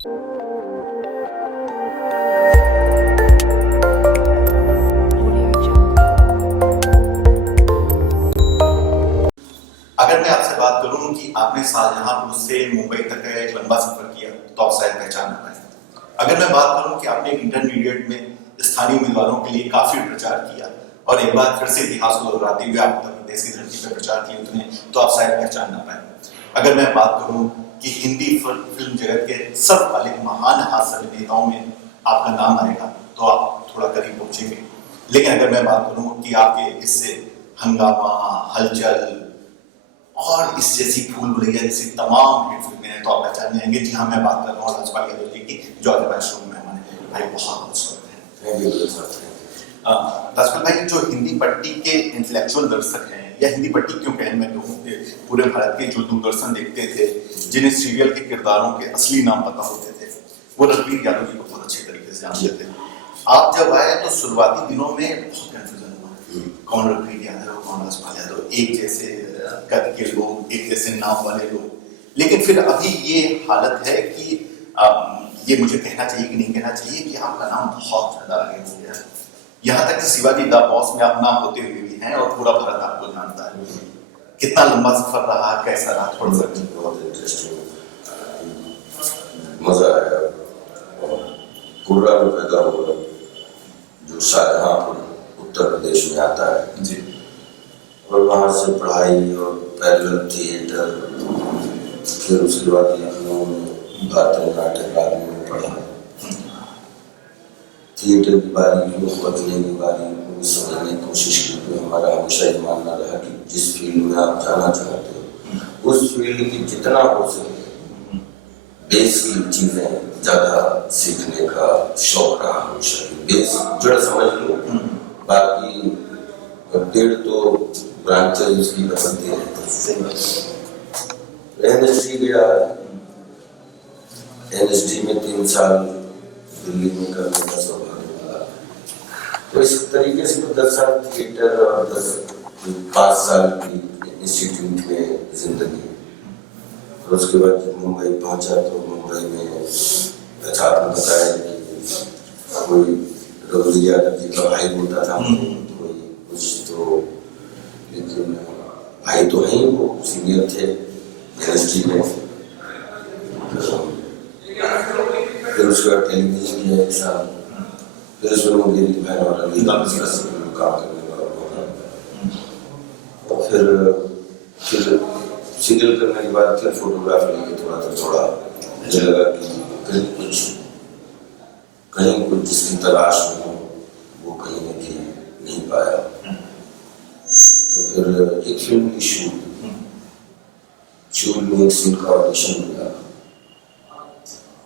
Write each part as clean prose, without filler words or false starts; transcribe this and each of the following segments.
अगर मैं आपसे बात करूं कि आपने शाहजहांपुर से मुंबई तक का एक लंबा सफर किया तो आप शायद पहचान ना पाए। अगर मैं बात करूं कि आपने इंटरमीडिएट में स्थानीय उम्मीदवारों के लिए काफी प्रचार किया और एक बार फिर से इतिहास को दोहराते हुए आप उत्तर प्रदेश की धरती पर प्रचार किए उतने, तो आप शायद पहचान ना पाए। अगर मैं बात करूं कि हिंदी फिल्म जगत के सर्वकालिक महान हास्य अभिनेताओं में आपका नाम आएगा तो आप थोड़ा करीब पहुंचेंगे। लेकिन अगर मैं बात करूं कि आपके हिस्से हंगामा, हलचल और इस जैसी भूल भुलैया जैसी तमाम हिट फिल्में हैं तो आप पहचान जाएंगे। जी हाँ, मैं बात कर रहा हूँ राजपाल यादव जी की, जो आज हमारे शो में मेहमान है। भाई बहुत बहुत स्वागत है। राजपाल भाई, जो हिंदी पट्टी के इंटेलेक्चुअल दर्शक हैं, या हिंदी पट्टी क्यों कहें, मैं कहूँ पूरे भारत के जो दूरदर्शन देखते थे, जिन्हें सीरियल के किरदारों के असली नाम पता होते थे, वो रणवीर यादव जी को बहुत अच्छे तरीके से जानते थे। आप जब आए तो शुरुआती दिनों में बहुत कंफ्यूजन हुआ, कौन रणवीर यादव, कौन राजपाल यादव, एक जैसे कद के लोग, एक जैसे नाम वाले लोग। लेकिन फिर अभी ये हालत है कि ये मुझे कहना चाहिए कि नहीं कहना चाहिए कि आपका नाम बहुत ज्यादा आगे हो गया है। यहाँ तक कि शिवाजी द बॉस में आप नाम होते हुए भी हैं और पूरा भारत आपको जानता है। कितना लंबा सफर रहा, कैसा रहा, थोड़ा सा? बहुत इंटरेस्टिंग, मजा आया। पूरा में पैदा हुआ जो शाहजहांपुर उत्तर प्रदेश में आता है जी, और वहाँ से पढ़ाई और पैरेलल थिएटर, फिर उसके बाद लखनऊ में भारतीय नाट्य अकादमी में पढ़ा। थिएटर की बारी को बदलने की बारी को समझने की कोशिश की, तो हमारा हमेशा ये मानना रहा कि जिस फील्ड में आप जाना चाहते हो उस फील्ड की जितना हो सके बेस की चीजें ज्यादा सीखने का शौक रहा हमेशा। बेस जड़ समझ लो, बाकी पेड़ तो ब्रांचेज उसकी बदलती रहती है। एनएसडी गया, एनएसडी में 3 साल दिल्ली में करने का सौभाग्य मिला। तो इस तरीके से 10 साल थिएटर और 5 साल की इंस्टीट्यूट में जिंदगी। और उसके बाद जब मुंबई पहुंचा तो मुंबई में अच्छा आपने बताया कि कोई रणवीर यादव जी का भाई होता था, कोई कुछ तो, लेकिन भाई तो है ही, वो सीनियर थे यूनिवर्सिटी में। फिर उसके बाद टेलीविजन किया एक साल, फिर उसमें मुझे बहन और काम करने वाला। और फिर सीरियल करने के बाद फिर फोटोग्राफी में थोड़ा मुझे लगा कि कहीं कुछ जिसकी तलाश में हो वो कहीं नहीं पाया। तो फिर एक फिल्म की शूट में एक सीन का ऑडिशन मिला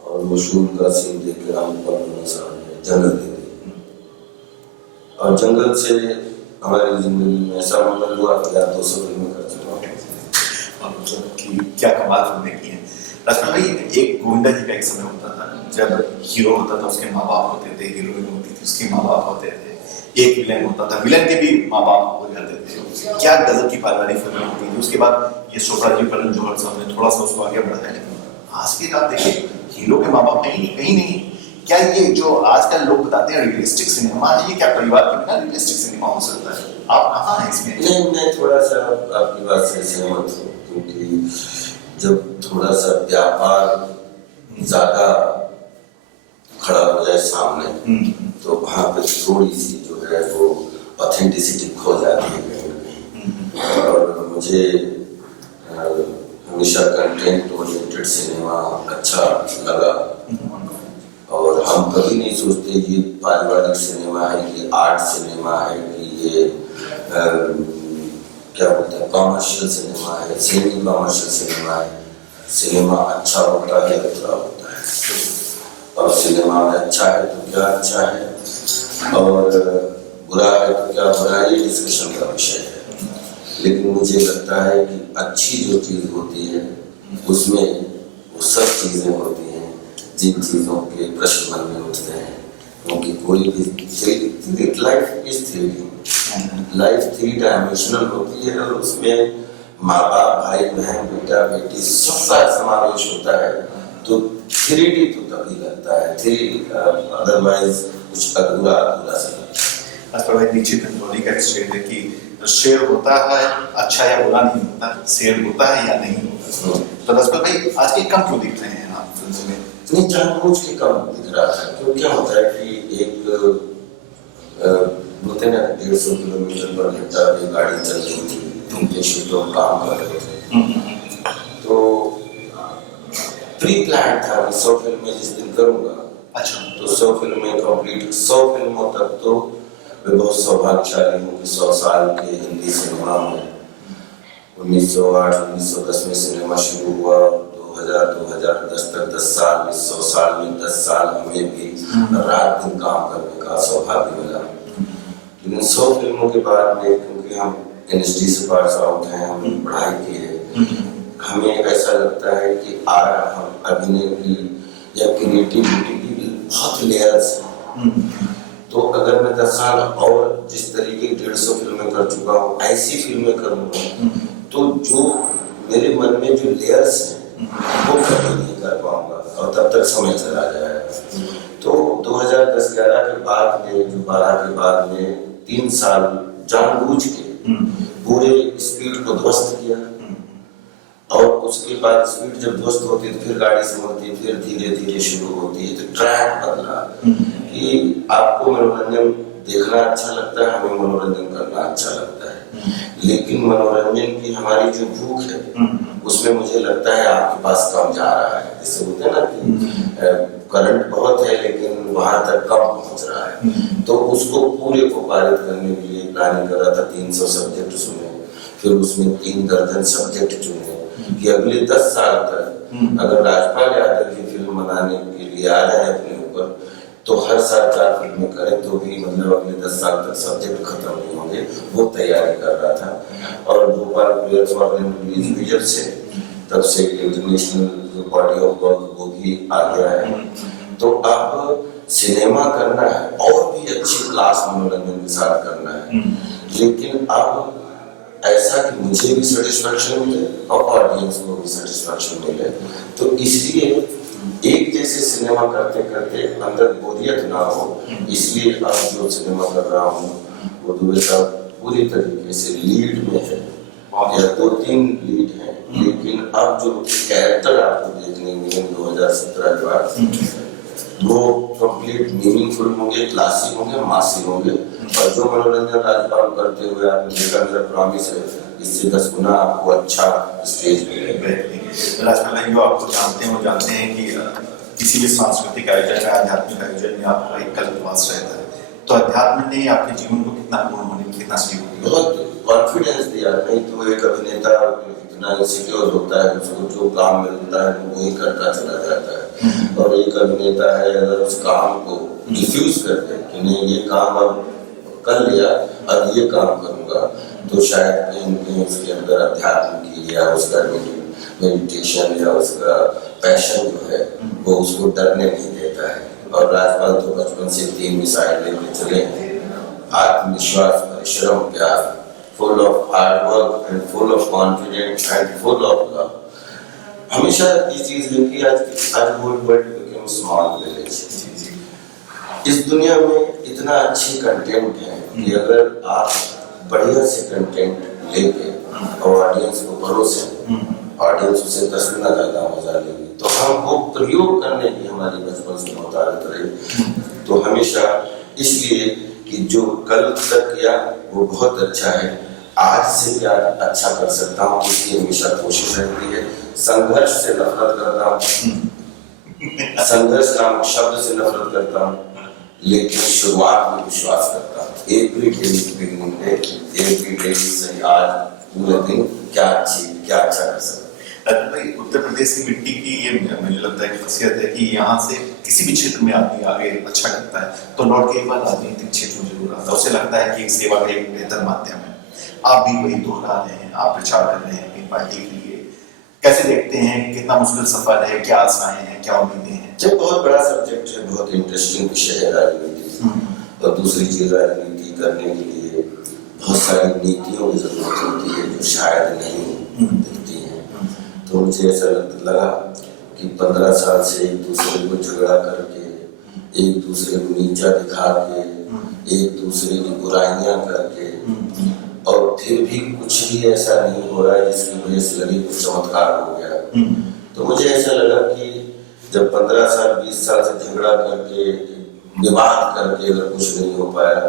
और वो शूट का सीन देख कर हम जंगल दे दी। और जंगल से हमारी जिंदगी में ऐसा मंगल हुआ कि 200 फिल्में कर चुका हूँ। क्या कमाल फिल्में की हैं। राजपाल भाई, एक गोविंदा जी का एक समय होता था जब हीरो होता था उसके माँ बाप होते थे, हीरोइन होती थी उसके माँ बाप होते थे, एक विलेन होता था, विलेन के भी माँ बाप हो जाते थे। क्या गजब की पारिवारिक फिल्में होती थी। उसके बाद ये चोपड़ा जी, करण जौहर साहब ने थोड़ा सा उसको आगे बढ़ाया, लेकिन आज की रात देखिए हीरो के माँ बाप कहीं नहीं। क्या ये जो आजकल लोग बताते हैं रियलिस्टिक सिनेमा है, ये क्या परिवार के बिना रियलिस्टिक सिनेमा हो सकता है? आप कहाँ हैं इसमें? नहीं, मैं थोड़ा सा आपकी बात से सहमत हूँ, क्योंकि जब थोड़ा सा व्यापार ज्यादा खड़ा हो जाए सामने तो वहाँ पे थोड़ी सी जो है वो ऑथेंटिसिटी खो जाती है कहीं ना कहीं। और मुझे हमेशा कंटेंट ओरिएंटेड सिनेमा अच्छा लगा। और हम कभी नहीं सोचते ये पारिवारिक सिनेमा है, ये आर्ट सिनेमा है, कि ये क्या बोलते हैं कॉमर्शियल सिनेमा है, सेमी कॉमर्शियल सिनेमा है। सिनेमा अच्छा होता है, बुरा होता है, और सिनेमा में अच्छा है तो क्या अच्छा है और बुरा है तो क्या बुरा है, ये डिस्कशन का विषय है। लेकिन मुझे लगता है कि अच्छी जो चीज़ होती है उसमें वो सब चीज़ें होती हैं जिन चीज़ों के प्रश्न मन में उठते हैं। क्योंकि कोई भी life is three, life 3 dimensional होती है और उसमें माँ बाप, भाई बहन, बेटा बेटी सबका समावेश होता है। तो 3D तो तभी लगता है, 3D अदरवाइज कुछ अधूरा अधूरा सा लगता है। राजपाल भाई, निश्चित धोनी का स्टेट है कि शेर होता है अच्छा या बुरा नहीं होता, शेर होता है या नहीं होता। तो राजपाल भाई आज के कम क्यों दिख रहे हैं आप फिल्म में? नहीं, जानबूझ के कम दिख रहा था, क्योंकि क्या होता है कि एक बोलते ना 150 किलोमीटर पर घंटा की गाड़ी चल रही थी, उनके शूटों काम कर रहे थे, तो प्री प्लान था 100 फिल्में जिस दिन करूंगा। अच्छा, तो 100 फिल्में कंप्लीट, 100 फिल्मों तक तो मैं बहुत सौभाग्यशाली हूँ कि 100 साल के हिंदी सिनेमा में 1908-1910 में सिनेमा शुरू हुआ, 2000-2010 तक 10 साल, 100 साल में 10 साल हमें भी रात दिन काम करने का सौभाग्य मिला। लेकिन 100 फिल्मों के बाद में, क्योंकि हम NSD से पास आउट हैं, हमने पढ़ाई की है, हमें ऐसा लगता है कि हम अभिनय की या क्रिएटिविटी की भी बहुत लेयर्स हैं। तो अगर मैं 10 साल और जिस तरीके की 150 फिल्में कर चुका हूँ, ऐसी फिल्में करूँगा, तो जो मेरे मन में जो लेयर्स हैं वो कभी नहीं कर पाऊंगा और तब तक समय चला जाएगा। तो 2010-11 के बाद में, जो 12 के बाद में 3 साल जानबूझ के पूरे स्पीड को ध्वस्त किया, और उसके बाद स्पीड जब ध्वस्त होती है तो फिर गाड़ी संभलती, फिर धीरे धीरे शुरू होती है, तो ट्रैक बदला कि आपको मनोरंजन देखना अच्छा लगता है, हमें मनोरंजन करना अच्छा लगता है, लेकिन मनोरंजन की हमारी जो भूख है उसमें मुझे लगता है आपके पास कम जा रहा है। जैसे होते हैं ना कि करंट बहुत है लेकिन वहां तक कम पहुंच रहा है, तो उसको पूरे को पारित करने के लिए प्लानिंग कर रहा था। 300 सब्जेक्ट चुने, फिर उसमें 3 दर्जन सब्जेक्ट चुने कि अगले 10 साल तक अगर राजपाल यादव की फिल्म बनाने के लिए आ जाए अपने ऊपर, तो हर साल 4 फिल्में करें तो भी मतलब अगले 10 साल तक सब्जेक्ट खत्म नहीं होंगे, वो तैयारी कर रहा था। और भोपाल प्लेयर्स और रिलीज से तब से इंटरनेशनल बॉडी ऑफ वर्क वो भी आ गया है। तो अब सिनेमा करना है और भी अच्छी क्लास मनोरंजन के साथ करना है, लेकिन अब ऐसा कि मुझे भी सेटिस्फैक्शन मिले और ऑडियंस को भी सेटिस्फैक्शन मिले, तो इसलिए एक जैसे सिनेमा करते करते अंदर बोरियत ना हो, इसलिए अब जो सिनेमा कर रहा हूँ वो दुबे साहब पूरी तरीके से लीड में है, या 2-3 लीड हैं, लेकिन अब जो कैरेक्टर आपको देखने मिलेंगे 2017 के बाद वो कंप्लीट मीनिंगफुल होंगे, क्लासी होंगे, मासी होंगे, और जो मनोरंजन राजपाल करते हुए आपने देखा, मेरा प्रॉमिस है इससे 10 गुना आपको अच्छा स्टेज मिलेगा। राजपाल भाई, जो आपको जानते हैं वो जानते हैं कि किसी भी सांस्कृतिक आयोजन या आध्यात्मिक आयोजन में आपका एक कल्पवास रहता है, तो अध्यात्म ने आपके जीवन को कितना पूर्ण होने में कितना सहयोग किया? बहुत कॉन्फिडेंस दिया। नहीं तो एक अभिनेता इतना इनसिक्योर होता है, उसको जो काम मिलता है वो ही करता चला जाता है, और एक अभिनेता है अगर उस काम को रिफ्यूज करते कि नहीं ये काम अब कर लिया अब ये काम करूंगा, तो शायद कहीं कहीं उसके अंदर अध्यात्म की या उसका मेडिटेशन या उसका पैशन जो है वो उसको डरने नहीं देता है। और राजपाल तो बचपन से 3 मिसाइल लेके चले हैं, आत्मविश्वास, परिश्रम, प्यार, full of hard work and full of confidence and full of love. हमेशा ये चीज है कि आज वर्ल्ड बिकम स्मॉल विलेज। इस दुनिया में इतना अच्छी कंटेंट है कि अगर आप बढ़िया से कंटेंट लेके और ऑडियंस को परोसे, ऑडियंस उसे 10 गुना ज्यादा मजा लेगी। तो हम वो प्रयोग करने की हमारी बचपन से बहुत आदत रही, तो हमेशा इसलिए कि जो कल तक किया वो बहुत अच्छा है, आज से क्या अच्छा कर सकता हूँ इसकी हमेशा कोशिश रहती है। संघर्ष से नफरत करता हूँ, संघर्ष नाम शब्द से नफरत करता हूँ, लेकिन शुरुआत में विश्वास करता हूँ। Every day beginning day, every day से आज पूरे दिन क्या अच्छा कर सकता। भाई, उत्तर प्रदेश की मिट्टी की ये मुझे लगता है कि खासियत है कि यहाँ से किसी भी क्षेत्र में आदमी आगे अच्छा करता है तो लौट के एक बार राजनीतिक क्षेत्र में जरूर आता है, उसे लगता है कि सेवा का एक बेहतर माध्यम है। आप भी वही दोहरा रहे हैं, आप प्रचार कर रहे हैं अपनी पार्टी के लिए, कैसे देखते हैं, कितना मुश्किल सफर है, क्या आशाएं हैं, क्या उम्मीदें हैं? जब बहुत बड़ा सब्जेक्ट है, बहुत इंटरेस्टिंग विषय है राजनीति, और दूसरी चीज राजनीति करने के लिए बहुत सारी नीतियों की जरूरत होती है जो शायद नहीं दिखती है। तो मुझे ऐसा लगा कि कि 15 साल से एक दूसरे को झगड़ा करके, एक दूसरे को नीचा दिखा के, एक दूसरे की बुराइयां करके, और फिर भी कुछ भी ऐसा नहीं हो रहा है जिसकी वजह से लगे कुछ चमत्कार हो गया। तो मुझे ऐसा लगा कि जब 15 साल 20 साल से झगड़ा करके, विवाद करके अगर कुछ नहीं हो पाया,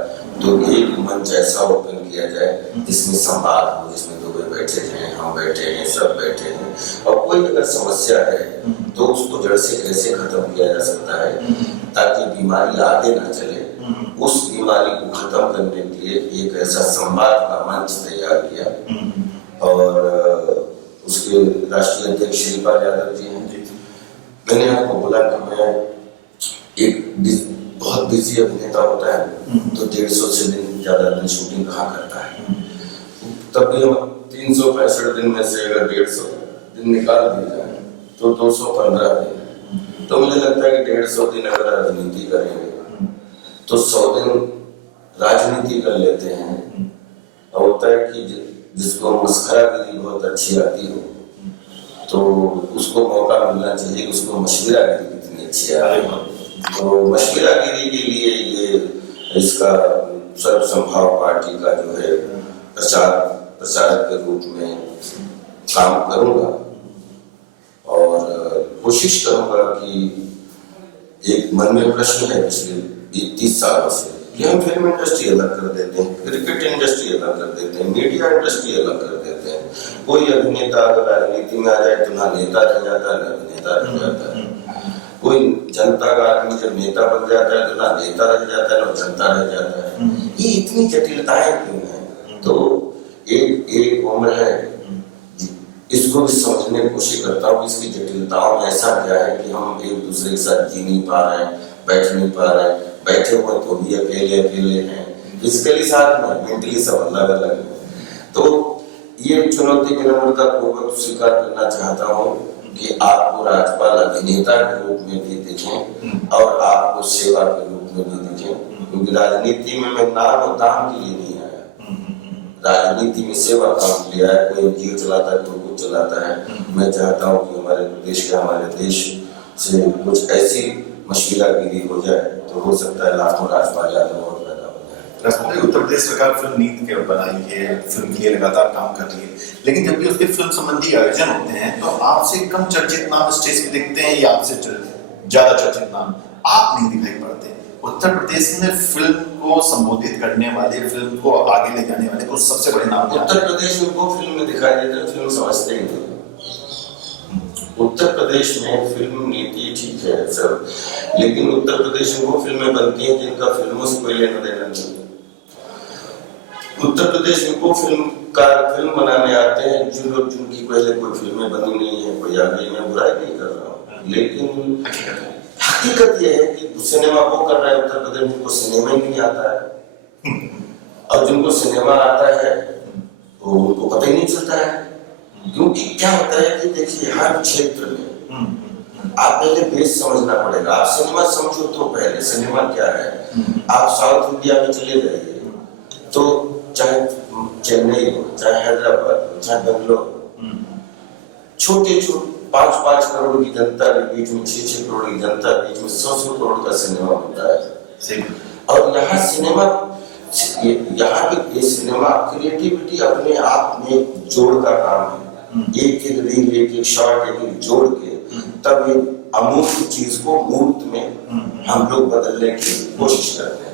तो एक मंच ऐसा ओपन किया जाए जिसमें संवाद हो, जिसमें लोग बैठे हैं, हम बैठे हैं, सब बैठे हैं, और कोई अगर समस्या है तो उसको जड़ से कैसे खत्म किया जा सकता है ताकि बीमारी आगे ना चले। उस बीमारी को खत्म करने के लिए एक ऐसा संवाद का मंच तैयार किया, और उसके राष्ट्रीय अध्यक्ष श्रीपाद यादव जी हैं। मैंने आपको बोला कि मैं एक बहुत बिजी अभिनेता होता है तो 150 से दिन ज्यादा दिन शूटिंग कहाँ करता है, तब भी हम 365 दिन में से अगर 150 दिन निकाल दिए जाए तो 215 दिन। तो मुझे लगता है कि 150 दिन अगर राजनीति करेंगे तो 100 दिन राजनीति कर लेते हैं। और होता है कि जिसको मस्खरागिरी बहुत अच्छी आती हो तो उसको मौका मिलना चाहिए, उसको मशविरागिरी कितनी अच्छी आती है। तो मशविरागिरी के लिए ये इसका सर्वसंभाव पार्टी का जो है प्रचारक के रूप में काम करूंगा, और कोशिश करूंगा कि एक मन में प्रश्न है पिछले 30 सालों से कि हम फिल्म इंडस्ट्री अलग कर देते हैं, क्रिकेट इंडस्ट्री अलग कर देते हैं, मीडिया इंडस्ट्री अलग कर देते हैं। कोई अभिनेता अगर राजनीति में आ जाए तो ना नेता रह जाता है ना अभिनेता रह जाता है। कोई जनता का आदमी जब नेता बन जाता है तो ना नेता रह जाता है ना जनता रह जाता है। ये इतनी जटिलताएं क्यों हैं? तो एक उम्र है, इसको भी समझने की कोशिश करता हूँ कि इसकी जटिलताओं में ऐसा क्या है कि हम एक दूसरे के साथ जी नहीं पा रहे हैं, बैठ नहीं पा रहे हैं, बैठे हुए तो भी अकेले हैं, फिजिकली साथ में, मेंटली सब अलग अलग है। तो ये चुनौती की नम्रता पूर्वक स्वीकार करना चाहता हूँ कि आपको राजपाल अभिनेता के रूप में भी देखें और आपको सेवा के रूप में भी देखें, क्योंकि राजनीति में मैं नाम और दाम के लिए नहीं आया, राजनीति में सेवा काम के लिए आया। कोई एनजीओ चलाता है, कोई कुछ चलाता है। मैं चाहता हूँ कि हमारे देश से कुछ ऐसी मशविरागिरी हो जाए तो हो सकता है लाखों राजपाल यादव और पैदा हो जाए। उत्तर प्रदेश सरकार फिल्म नीति के बनाई है, फिल्म के लिए लगातार काम कर रही है, लेकिन जब भी उसके फिल्म संबंधी आयोजन होते हैं तो आपसे कम चर्चित नाम स्टेज पे दिखते हैं या आपसे ज्यादा चर्चित नाम आप नहीं दिखाई पड़ते। उत्तर प्रदेश में फिल्म को संबोधित करने वाले, फिल्म को आगे ले जाने वाले कुछ सबसे बड़े नाम उत्तर प्रदेश में वो फिल्म में दिखाई देते हैं, फिल्म समझते ही नहीं। उत्तर प्रदेश में फिल्म नीति ठीक है सर, लेकिन उत्तर प्रदेश में वो फिल्में बनती हैं जिनका फिल्मों से कोई लेना देना नहीं। उत्तर प्रदेश में वो फिल्म बनाने आते हैं जो लोग जिनकी पहले कोई फिल्में बनी नहीं है, कोई आगे, मैं बुराई नहीं कर रहा हूँ, लेकिन हकीकत यह है कि सिनेमा वो कर रहा है उत्तर प्रदेश जिनको सिनेमा ही नहीं आता है, और जिनको सिनेमा आता है वो उनको पता ही नहीं चलता है। क्योंकि क्या होता है कि देखिए हर क्षेत्र में आप पहले बेस समझना पड़ेगा। आप सिनेमा समझो तो पहले सिनेमा क्या है। आप साउथ इंडिया में चले जाइए तो चाहे चेन्नई हो, चाहे हैदराबाद हो, चाहे बेंगलोर, छोटे 5-5 करोड़ की जनता के बीच में, 6-6 करोड़ की जनता के बीच में 100 करोड़ का सिनेमा होता है। और यहाँ पे सिनेमा क्रिएटिविटी अपने आप में जोड़ का काम है। एक रील, एक शॉर्ट, एक जोड़ के तब एक अमूर्त चीज को मूर्त में हम लोग बदलने की कोशिश करते हैं।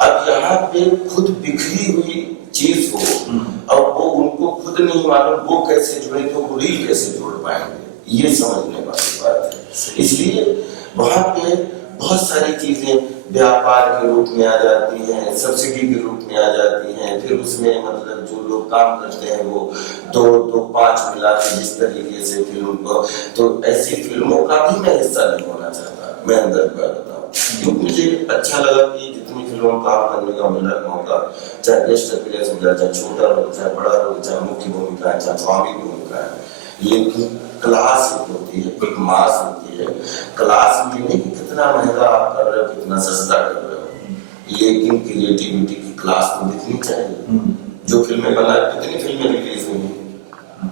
अब यहाँ पे खुद बिखरी हुई चीज हो और वो उनको खुद नहीं मालूम वो कैसे जुड़े तो वो रील कैसे जोड़ पाएंगे, ये समझने वाली बात है। इसलिए वहां पे बहुत सारी चीजें व्यापार के रूप में आ जाती हैं, सब्सिडी के रूप में आ जाती हैं, फिर उसमें मतलब जो लोग काम करते हैं वो 2-5 मिला के जिस तरीके से फिल्म को, तो ऐसी फिल्मों का भी मैं हिस्सा नहीं होना चाहता। मैं अंदर बताऊँ क्योंकि मुझे अच्छा लगा कि जितनी फिल्मों में काम करने का मिला मौका, चाहे गेस्ट अपीयरेंस मिला, चाहे छोटा हो, चाहे बड़ा हो, चाहे मुख्य भूमिका है, चाहे स्वामी भूमिका है, लेकिन क्लास होती है, एक मास होती है। क्लास ये नहीं कि कितना महंगा आप कर रहे हो, कितना सस्ता कर रहे हो, लेकिन क्रिएटिविटी की क्लास तो दिखनी चाहिए। जो फिल्में बना, कितनी फिल्में रिलीज हुई,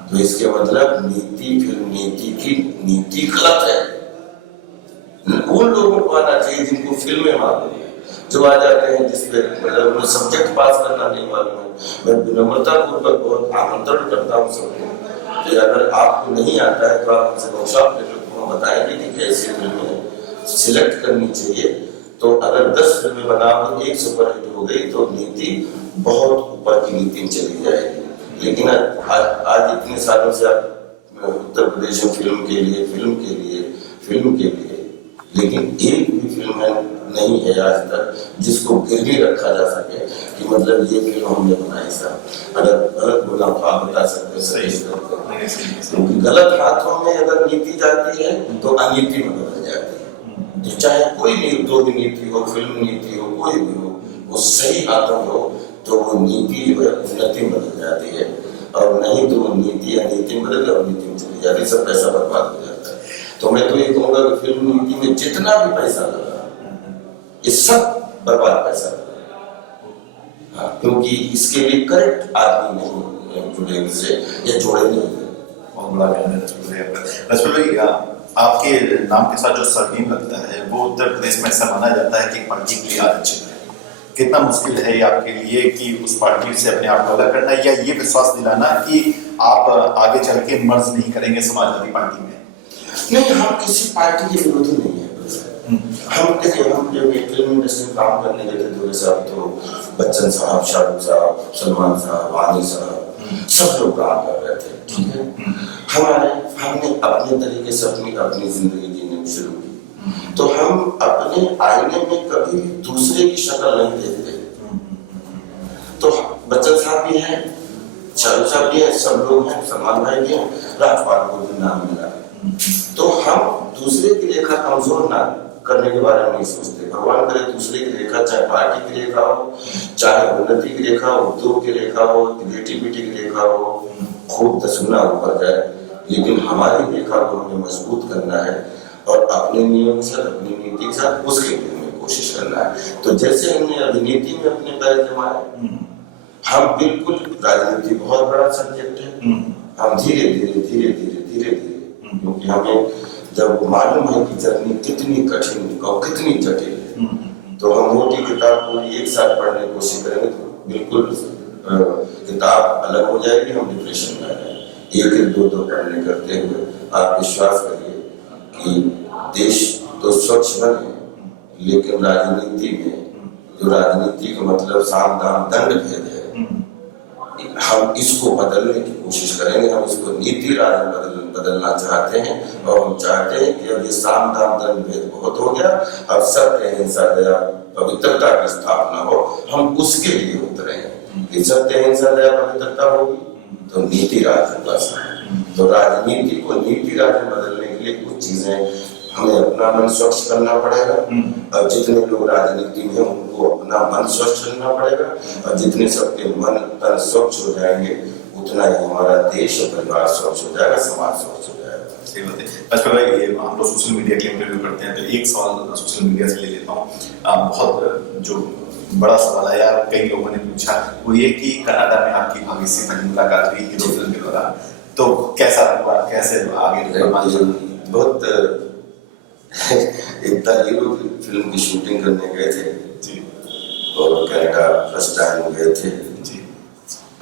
तो इसके मतलब नीति, फिल्म नीति की नीति गलत है। उन लोगों को आना चाहिए जिनको फिल्में मालूम है, जो आ जाते हैं जिसपे मतलब सब्जेक्ट पास करना नहीं मालूम है। मैं विनम्रता पूर्वक बहुत आमंत्रण करता हूँ सबको कि अगर आपको नहीं आता है तो आप हमसे वर्कशॉप ले लो, तो हम बताएंगे कि कैसी फिल्में सिलेक्ट करनी चाहिए। तो अगर 10 फिल्में बनाओ, एक सुपरहिट हो गई तो नीति बहुत ऊपर की नीति में चली जाएगी। लेकिन आज इतने सालों से आप उत्तर प्रदेश में फिल्म के लिए, लेकिन एक भी फिल्म नहीं है आज तक जिसको गिरवी रखा जा सके कि मतलब ये फिल्म हमने बनाई साहब। अगर गलत बोला तो आप बता सकते हैं। क्योंकि गलत हाथों में अगर नीति जाती है तो अनीति में बदल जाती है। तो चाहे कोई भी उद्योग नीति हो, फिल्म नीति हो, कोई भी हो, वो सही हाथों में हो तो वो नीति उन्नति में बदल जाती है, और नहीं तो वो नीति अनीति में बदल और नीति में चली जाती है, सब पैसा बर्बाद हो जाता है। तो मैं तो ये कहूँगा कि फिल्म नीति में जितना भी पैसा लगा ये सब बर्बाद पैसा लगा। हाँ, क्योंकि इसके लिए करेक्ट आदमी नहीं जुड़े उनसे या जुड़े नहीं है। बहुत बड़ा कहना है रजपुर भाई, आपके नाम के साथ जो सरनेम लगता है वो उत्तर प्रदेश में ऐसा माना जाता है कि पार्टी के लिए आरक्षित है। कितना मुश्किल है आपके लिए कि उस पार्टी से अपने आप को अलग करना या ये विश्वास दिलाना कि आप आगे चल के मर्ज नहीं करेंगे समाजवादी पार्टी में? नहीं, हम किसी पार्टी के विरोधी नहीं है। हम जब फिल्म इंडस्ट्री में काम करने गए थे दूर साहब, तो बच्चन साहब, शाहरुख साहब, सलमान साहब, वानी साहब, सब लोग काम कर रहे थे। ठीक है, हमने अपने तरीके से अपनी जिंदगी जीने शुरू की। तो हम अपने आईने में कभी भी दूसरे की शक्ल नहीं देखते। तो बच्चन साहब भी हैं, शाहरुख साहब भी हैं, सब लोग हैं, सलमान भाई भी हैं, राजपाल को भी नाम मिला। तो हम दूसरे की रेखा कमजोर ना करने के बारे में नहीं सोचते। भगवान करे दूसरे की रेखा, चाहे पार्टी की रेखा हो, चाहे उन्नति की रेखा हो, उद्योग की रेखा हो, क्रिएटिविटी की रेखा हो, खूब दसगुना ऊपर जाए। लेकिन हमारी रेखा को हमें मजबूत करना है और अपने नियम के साथ, अपनी नीति के साथ उसके लिए हमें कोशिश करना है। तो जैसे हमने अभिनीति में अपने पैर जमाए, हम बिल्कुल, राजनीति बहुत बड़ा सब्जेक्ट है, हम धीरे धीरे क्योंकि हमें जब मालूम है कि जर्नी कितनी कठिन और कितनी जटिल है, तो हम मोटी किताब को एक साथ पढ़ने की कोशिश करेंगे तो बिल्कुल किताब अलग हो जाएगी, हम डिप्रेशन में आ जाएंगे। एक दो पढ़ने करते हुए आप विश्वास करिए कि देश तो स्वच्छ बने, लेकिन राजनीति में जो राजनीति का मतलब साम दाम दंड भेद है, हम इसको बदलने की कोशिश करेंगे। हम इसको नीति राज बदलना चाहते हैं और हम चाहते हैं कि अब ये साम दाम दंड भेद बहुत हो गया, अब सत्य अहिंसा दया पवित्रता की स्थापना हो, हम उसके लिए उतरे हैं कि सत्य अहिंसा दया पवित्रता होगी तो नीति राज होगा। तो राजनीति को नीति राज में बदलने के लिए कुछ चीजें हमें अपना मन स्वच्छ करना पड़ेगा, और जितने लोग राजनीति में उनको अपना मन स्वच्छ करना पड़ेगा, और जितने सबके मन तन स्वच्छ हो जाएंगे उतना ही हमारा देश और परिवार स्वच्छ हो जाएगा, समाज स्वच्छ हो जाएगा। सही बात है। अच्छा भाई, ये हम लोग सोशल मीडिया के इंटरव्यू करते हैं तो एक सवाल सोशल मीडिया से ले लेता हूँ। बहुत जो बड़ा सवाल आया, कई लोगों ने पूछा, वो ये कि कनाडा में आपकी भाभी से पहली मुलाकात हुई हीरो फिल्म के दौरान, तो कैसा हुआ, कैसे आगे? बहुत एक हीरो की फिल्म की शूटिंग करने गए थे जी, और कनाडा फर्स्ट टाइम गए थे जी,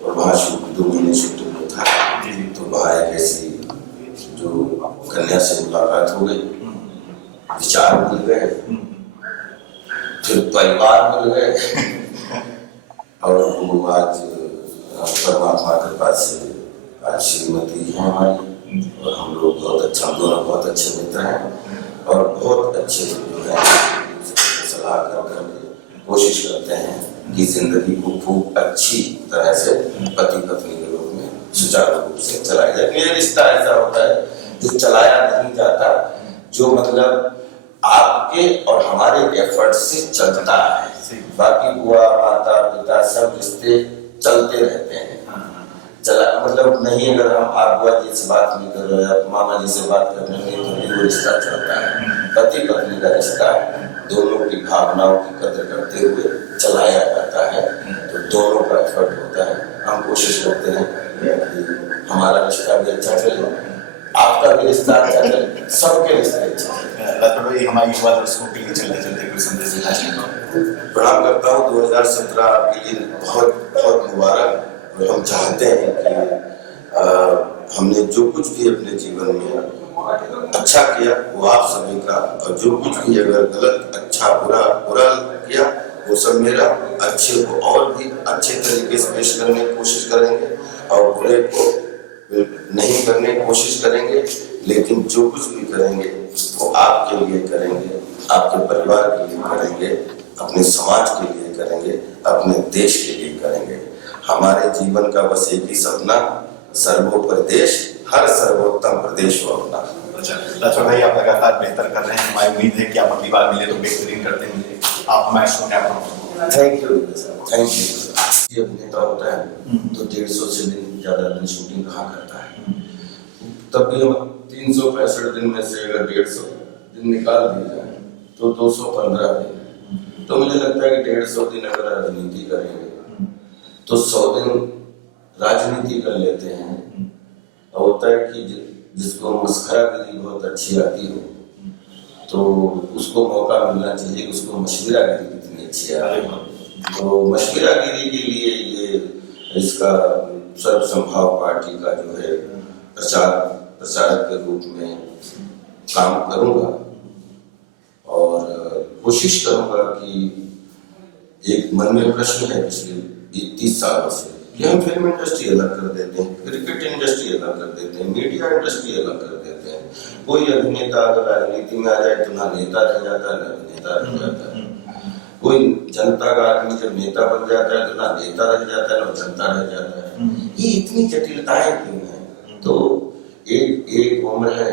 और वहाँ 2 महीने शूटिंग में था जी। तो वहाँ एक ऐसी जो कन्या से मुलाकात हो गई, विचार मिल गए, फिर परिवार मिल गए, और वो आज परमात्मा कृपा से आज श्रीमती है हमारी, और हम लोग दोनों बहुत अच्छे मित्र हैं और बहुत अच्छे जो है सलाह कर कोशिश करते हैं कि जिंदगी को खूब अच्छी तरह से पति पत्नी के रूप में सुचारू रूप से चलाया जाए। मेरा रिश्ता ऐसा होता है जो चलाया नहीं जाता, जो मतलब आपके और हमारे एफर्ट से चलता है। बाकी बुआ माता पिता सब रिश्ते चलते रहते हैं, चला मतलब नहीं। अगर हम आप बुआ जी से बात नहीं कर रहे, आप मामा जी से बात कर रहे हैं, तो भी वो रिश्ता चलता है। पति पत्नी का रिश्ता दोनों की भावनाओं की कदर करते हुए चलाया जाता है, तो दोनों का एफर्ट होता है। हम कोशिश करते हैं कि हमारा रिश्ता भी अच्छा चले, आपका भी रिश्ता अच्छा चले, सबके रिश्ते अच्छे चले। राजपाल भाई, हमारी युवा दर्शकों के लिए चलते चलते कोई संदेश देना चाहेंगे? प्रणाम करता हूँ। 2017 आपके लिए बहुत बहुत मुबारक। और हम चाहते हैं कि हमने जो कुछ भी अपने जीवन में अच्छा किया वो आप सभी का, और जो कुछ भी अगर गलत अच्छा बुरा बुरा किया वो सब मेरा, अच्छे को और भी अच्छे तरीके से पेश करने की कोशिश करेंगे और बुरे को नहीं करने की कोशिश करेंगे। लेकिन जो कुछ भी करेंगे वो आपके लिए करेंगे, आपके परिवार के लिए करेंगे, अपने समाज के लिए करेंगे, अपने देश के लिए करेंगे। हमारे जीवन का बस एक ही सपना, सर्वोपरि देश, हर सर्वोत्तम प्रदेश हो अपना। अच्छा राजपाल भाई, आप लगातार बेहतर कर रहे हैं। हमारी उम्मीद है कि आप अगली बार मिले तो बेहतरीन करते मिले। आप हमारे शो में थैंक यू, थैंक यू। ये अभिनेता होता है तो 150 से दिन ज्यादा दिन शूटिंग कहाँ करता है, तब भी हम 365 दिन में से अगर 150 दिन निकाल दिए जाए तो 215 दिन। तो मुझे लगता है कि 150 दिन अगर राजनीति करेंगे तो 100 दिन राजनीति कर लेते हैं। होता है कि जिसको मस्खरागिरी बहुत अच्छी आती हो तो उसको मौका मिलना चाहिए, उसको मशविरागिरी कितनी अच्छी आती है। तो मशविरागिरी के लिए ये इसका सर्वसंभाव पार्टी का जो है प्रचारक के रूप में काम करूंगा और कोशिश करूंगा कि एक मन में प्रश्न है पिछले 30 सालों से कि हम फिल्म इंडस्ट्री अलग कर देते हैं, क्रिकेट इंडस्ट्री अलग कर देते हैं, मीडिया इंडस्ट्री अलग कर देते हैं। कोई अभिनेता अगर राजनीति में आ जाए तो ना नेता रह जाता है ना अभिनेता रह जाता है। कोई जनता का आदमी जब नेता बन जाता है तो ना नेता रह जाता है ना जनता रह जाता है। ये इतनी जटिलताएं क्यों हैं? तो एक उम्र है,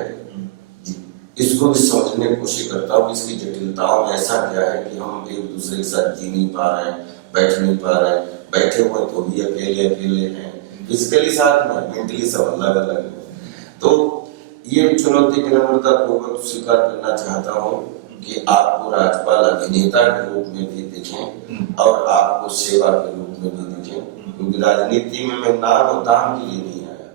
इसको भी समझने की कोशिश करता हूँ कि इसकी जटिलताओं में ऐसा क्या है कि हम एक दूसरे के साथ जी नहीं पा रहे हैं, बैठ नहीं पा रहे हैं, बैठे हुए तो भी अकेले अकेले हैं, फिजिकली साथ में, मेंटली सब अलग अलग है। तो ये चुनौती की नम्रता पूर्वक स्वीकार करना चाहता हूँ कि आपको राजपाल अभिनेता के रूप में भी देखें और आपको सेवा के रूप में भी देखें, क्योंकि राजनीति में मैं नाम और दाम के लिए नहीं आया,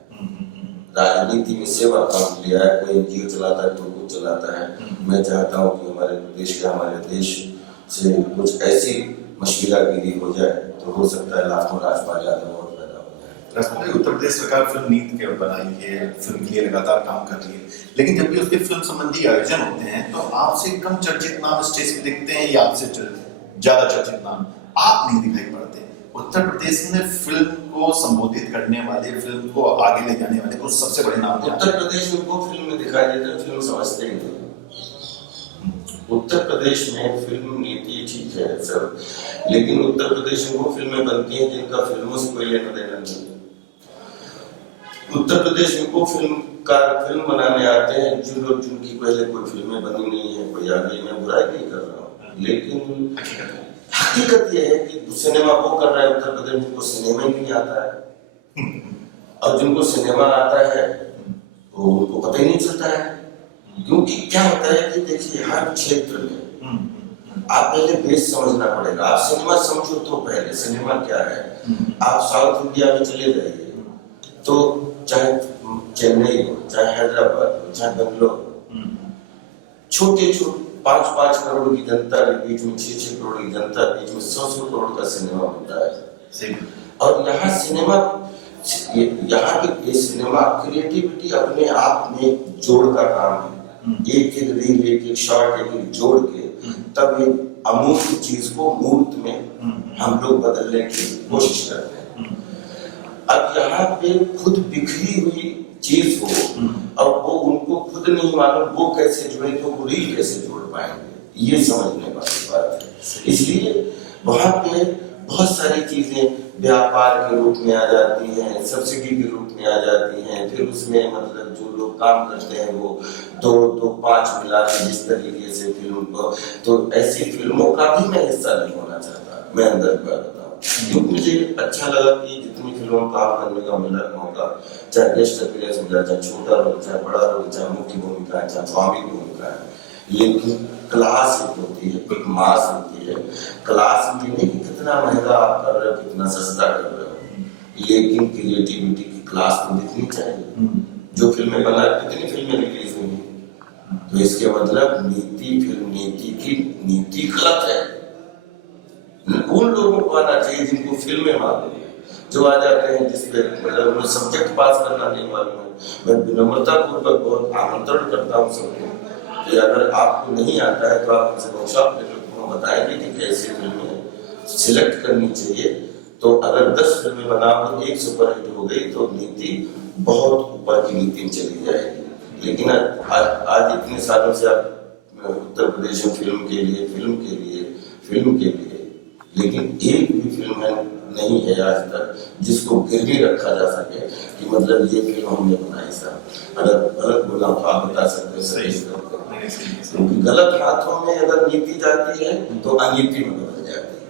राजनीति में सेवा काम के लिए आया। कोई एनजीओ चलाता है, कोई कुछ चलाता है। मैं चाहता हूँ कि हमारे प्रदेश के, हमारे देश से कुछ ऐसी मशविरागिरी हो जाए तो हो सकता है लाखों राजपाल यादव और पैदा हो जाए। राजपाल, उत्तर प्रदेश सरकार फिल्म नीति के बनाई है, फिल्म के लिए लगातार काम कर रही है, लेकिन जब भी उसके फिल्म संबंधी आयोजन होते हैं तो आपसे कम चर्चित नाम स्टेज पे दिखते हैं या आपसे ज्यादा चर्चित नाम आप नहीं दिखाई पड़ते। उत्तर प्रदेश में फिल्म को संबोधित करने वाले, फिल्म को आगे ले जाने वाले कुछ सबसे बड़े नाम उत्तर प्रदेश में वो फिल्म में दिखाई देते हैं, फिल्म समझते ही नहीं। उत्तर प्रदेश में फिल्म नीति ठीक है सब, लेकिन उत्तर प्रदेश में वो फिल्में बनती हैं जिनका फिल्मों से कोई लेना देना नहीं। उत्तर प्रदेश में वो फिल्म बनाने आते हैं जो लोग जिनकी पहले कोई फिल्में बनी नहीं है, कोई आगे, मैं बुराई नहीं कर रहा हूँ, लेकिन हकीकत यह है कि सिनेमा वो कर रहा है उत्तर प्रदेश में जिनको सिनेमा ही नहीं आता है, और जिनको सिनेमा आता है वो उनको पता ही नहीं चलता है। क्योंकि क्या होता है कि देखिए हर क्षेत्र में आप पहले बेस समझना पड़ेगा। आप सिनेमा समझो तो पहले सिनेमा क्या है। आप साउथ इंडिया में चले जाइए तो चाहे चेन्नई हो, चाहे हैदराबाद हो, चाहे बेंगलोर, छोटे 5-5 करोड़ की जनता के बीच में, 6-6 करोड़ की जनता के बीच में 100 करोड़ का सिनेमा होता है। और यहाँ सिनेमा, यहाँ के सिनेमा क्रिएटिविटी अपने आप में जोड़ का काम है। एक एक रील, एक एक शॉट, एक एक जोड़ के तब एक अमूर्त चीज को मूर्त में हम लोग बदलने की कोशिश करते हैं। अब यहाँ पे खुद बिखरी हुई चीज हो और वो उनको खुद नहीं मालूम वो कैसे जुड़े तो वो रील कैसे जोड़ पाएंगे, ये समझने वाली बात है। इसलिए वहां पे बहुत सारी चीजें व्यापार के रूप में आ जाती हैं, सब्सिडी के रूप में आ जाती हैं। फिर उसमें मतलब जो लोग काम करते हैं वो 2-5 मिला के जिस तरीके से फिल्म को, तो ऐसी फिल्मों का भी मैं हिस्सा नहीं होना चाहता। मैं अंदर की बात बताऊं, क्योंकि मुझे अच्छा लगा कि जितनी फिल्मों में काम करने का मिला मौका, चाहे गेस्ट अपीयरेंस मिला, चाहे छोटा रोल, चाहे बड़ा रोल, चाहे मुख्य भूमिका है, चाहे स्वामी भूमिका है, लेकिन क्लास एक होती है, एक मास होती है। क्लास ये नहीं कि कितना महंगा आप कर रहे हो, कितना सस्ता कर रहे हो, लेकिन क्रिएटिविटी की क्लास तो दिखनी चाहिए। जो फिल्में बना, कितनी फिल्में रिलीज हुई हैं, तो इसके मतलब फिल्म नीति की नीति गलत है। उन लोगों को आना चाहिए जिनको फिल्में मालूम है, जो आ जाते हैं जिसपे मतलब सब्जेक्ट पास करना नहीं मालूम है। मैं विनम्रता पूर्वक बहुत आमंत्रण करता हूँ सबको कि अगर आपको नहीं आता है तो आप हमसे वर्कशॉप लेकर बताएंगे कि कैसी फिल्में सिलेक्ट करनी चाहिए। तो अगर 10 फिल्में बनाओ, एक सुपरहिट हो गई तो नीति बहुत ऊपर की नीति चली जाएगी। लेकिन आज इतने सालों से आप उत्तर प्रदेश में फिल्म के लिए, लेकिन एक भी फिल्म नहीं है आज तक जिसको गिरवी रखा जा सके कि मतलब ये फिल्म हमने बनाई साहब। अगर गलत बोला तो आप बता सकते हो, क्योंकि गलत हाथों में अगर नीति जाती है तो अनीति में बदल जाती है।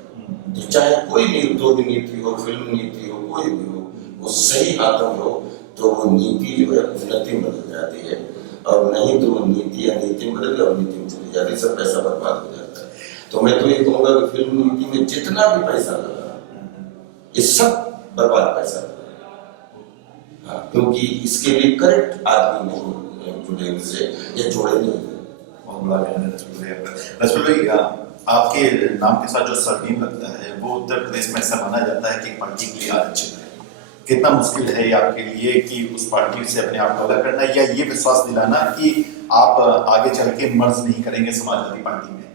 तो चाहे कोई नीति हो, फिल्म नीति हो, कोई भी हो, वो सही हाथों में हो तो वो नीति जो है उन्नति में बदल जाती है, और नहीं तो वो नीति अनीति में बदल और नीति में चली जाती है, सब पैसा बर्बाद हो जाता है। तो मैं तो ये कहूँगा कि फिल्म नीति में जितना भी पैसा लगा ये सब बर्बाद पैसा लगा। हाँ, क्योंकि इसके लिए करेक्ट आदमी नहीं जुड़े उससे या जोड़े नहीं। बहुत बड़ा कहना है रजपुर भाई, आपके नाम के साथ जो सरनेम लगता है वो उत्तर प्रदेश में ऐसा माना जाता है कि पार्टी के लिए आरक्षित है। कितना मुश्किल है आपके लिए कि उस पार्टी से अपने आप को अलग करना या ये विश्वास दिलाना कि आप आगे चल के मर्ज नहीं करेंगे समाजवादी पार्टी में?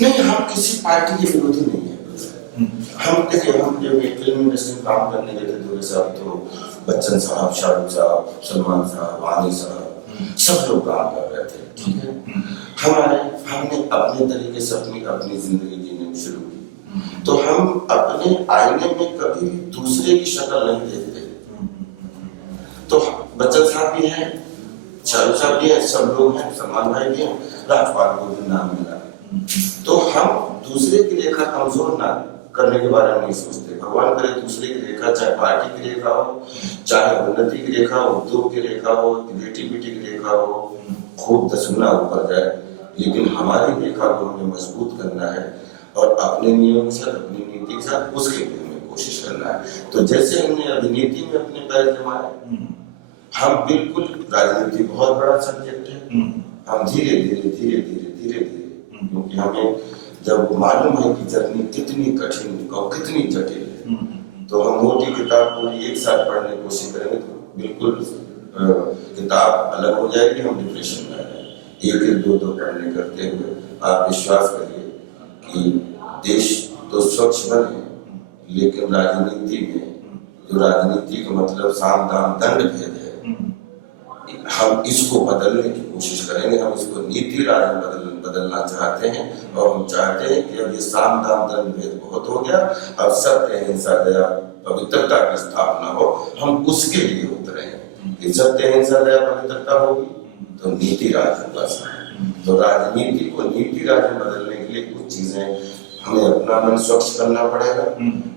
नहीं, हम किसी पार्टी के विरोधी नहीं है। हम जब फिल्म इंडस्ट्री में काम करने गए थे दूर साहब, तो बच्चन साहब, शाहरुख साहब, सलमान साहब, वानी साहब, सब लोग काम कर रहे थे, ठीक है। हमने अपने तरीके से अपनी जिंदगी जीने शुरू की। तो हम अपने आईने में कभी भी दूसरे की शक्ल नहीं देखते। तो बच्चन साहब भी हैं, शाहरुख साहब भी हैं, सब लोग हैं, सलमान भाई भी हैं, राजपाल को भी नाम मिला। तो हम दूसरे की रेखा कमजोर ना करने के बारे में नहीं सोचते। भगवान करे दूसरे की रेखा, चाहे पार्टी की रेखा हो, चाहे उन्नति की रेखा हो, उद्योग की रेखा हो, क्रिएटिविटी की रेखा हो, खूब 10 गुना ऊपर जाए। लेकिन हमारी रेखा को हमें मजबूत करना है और अपने नियम के साथ, अपनी नीति के साथ उसके लिए हमें कोशिश करना है। तो जैसे हमने अभिनीति में अपने पैर जमाए, हम बिल्कुल, राजनीति बहुत बड़ा सब्जेक्ट है, हम धीरे धीरे, क्योंकि हमें जब मालूम है कि जर्नी कितनी कठिन और कितनी जटिल है, तो हम मोटी किताब को एक साथ पढ़ने की कोशिश करेंगे तो बिल्कुल किताब अलग हो जाएगी, हम डिप्रेशन में आ जाएंगे। एक दो पढ़ने करते हुए आप विश्वास करिए कि देश तो स्वच्छ बने, लेकिन राजनीति में जो राजनीति का मतलब साम दाम दंड भेद है, हम इसको बदलने की कोशिश करेंगे। हम इसको नीति राज बदलना चाहते हैं, और हम चाहते हैं कि अब ये साम दाम दंड भेद बहुत हो गया, अब सत्य अहिंसा दया पवित्रता की स्थापना हो, हम उसके लिए उतरे हैं कि सत्य अहिंसा दया पवित्रता होगी तो नीति राज होगा। तो राजनीति को नीति राज में बदलने के लिए कुछ चीजें हमें अपना मन स्वच्छ करना पड़ेगा,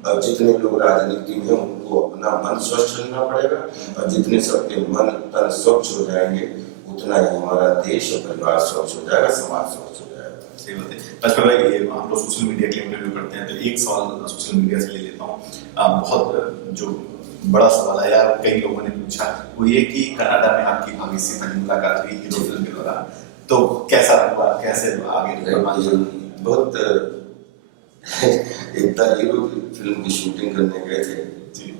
और जितने लोग राजनीति में हैं उनको अपना मन स्वच्छ करना पड़ेगा, और जितने सबके मन तन स्वच्छ हो जाएंगे उतना ही हमारा देश और परिवार स्वच्छ हो जाएगा, समाज स्वच्छ हो जाएगा। सही बात है। अच्छा भाई, ये हम लोग सोशल मीडिया के इंटरव्यू करते हैं तो एक सवाल सोशल मीडिया से ले लेता हूँ। बहुत जो बड़ा सवाल आया, कई लोगों ने पूछा, वो ये कि कनाडा में आपकी भाभी से पहली मुलाकात हुई हीरो फिल्म के दौरान, तो कैसा हुआ, कैसे आगे? बहुत एक बार हीरो की फिल्म की शूटिंग करने गए थे जी,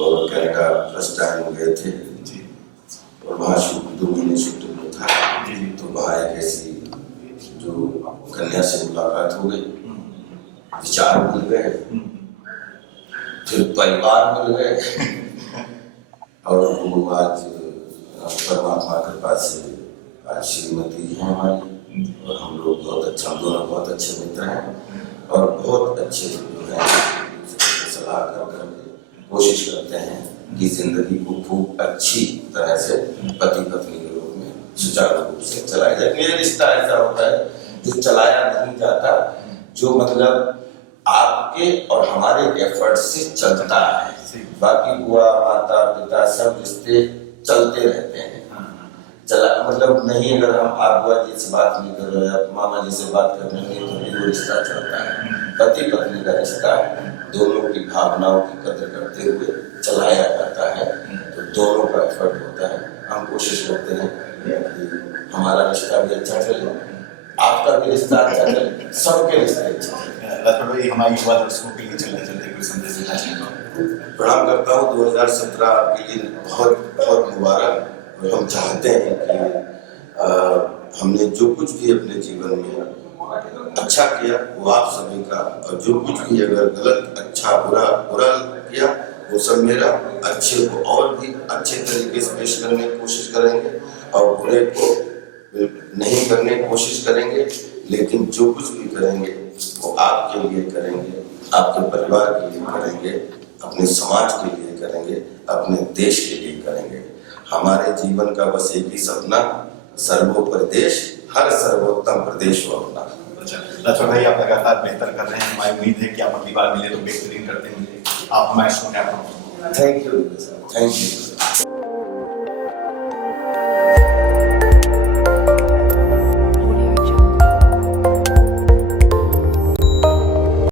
और कनाडा फर्स्ट टाइम गए थे जी, और वहाँ 2 महीने शूटिंग में था जी। तो वहाँ एक ऐसी जो कन्या से मुलाकात हो गई, विचार मिल गए, फिर परिवार मिल गए, और वो आज परमात्मा कृपा से आज श्रीमती हैं हमारी, और हम लोग हम दोनों बहुत अच्छे मित्र हैं, और बहुत अच्छे जो है सलाह कर कोशिश करते हैं कि जिंदगी को खूब अच्छी तरह से पति पत्नी के रूप में सुचारू रूप से चलाया जाए। मेरा रिश्ता ऐसा होता है जो चलाया नहीं जाता, जो मतलब आपके और हमारे एफर्ट से चलता है। बाकी बुआ माता पिता सब रिश्ते चलते रहते हैं, चला मतलब नहीं, अगर हम आप बुआ जी से बात नहीं कर रहे, आप मामा जी से बात कर रहे हैं, तो वो रिश्ता चलता है। पति पत्नी का रिश्ता दोनों की भावनाओं की कदर करते हुए चलाया जाता है। तो दोनों का एफर्ट होता है। हम कोशिश करते हैं कि हमारा रिश्ता भी अच्छा चले, आपका भी रिश्ता अच्छा चले, सबके रिश्ते अच्छे चले। राजपाल भाई, हमारे युवा दर्शकों के लिए चलते चलते कोई संदेश देना चाहेंगे? प्रणाम करता हूँ। 2017 आपके लिए बहुत बहुत मुबारक। और हम चाहते हैं कि हमने जो कुछ भी अपने जीवन में अच्छा किया वो आप सभी का, और जो कुछ भी अगर गलत अच्छा बुरा बुरा किया वो सब मेरा, अच्छे को और भी अच्छे तरीके से पेश करने की कोशिश करेंगे और बुरे को नहीं करने की कोशिश करेंगे। लेकिन जो कुछ भी करेंगे वो आपके लिए करेंगे, आपके परिवार के लिए करेंगे, अपने समाज के लिए करेंगे, अपने देश के लिए करेंगे। हमारे जीवन का बस एक ही सपना, सर्वोपरि देश, हर सर्वोत्तम प्रदेश हो अपना। राजपाल भाई, आप लगातार बेहतर कर रहे हैं। हमारी उम्मीद है कि आप अगली बार मिले तो बेहतरीन करते मिले। आप हमारे शो में थैंक यू।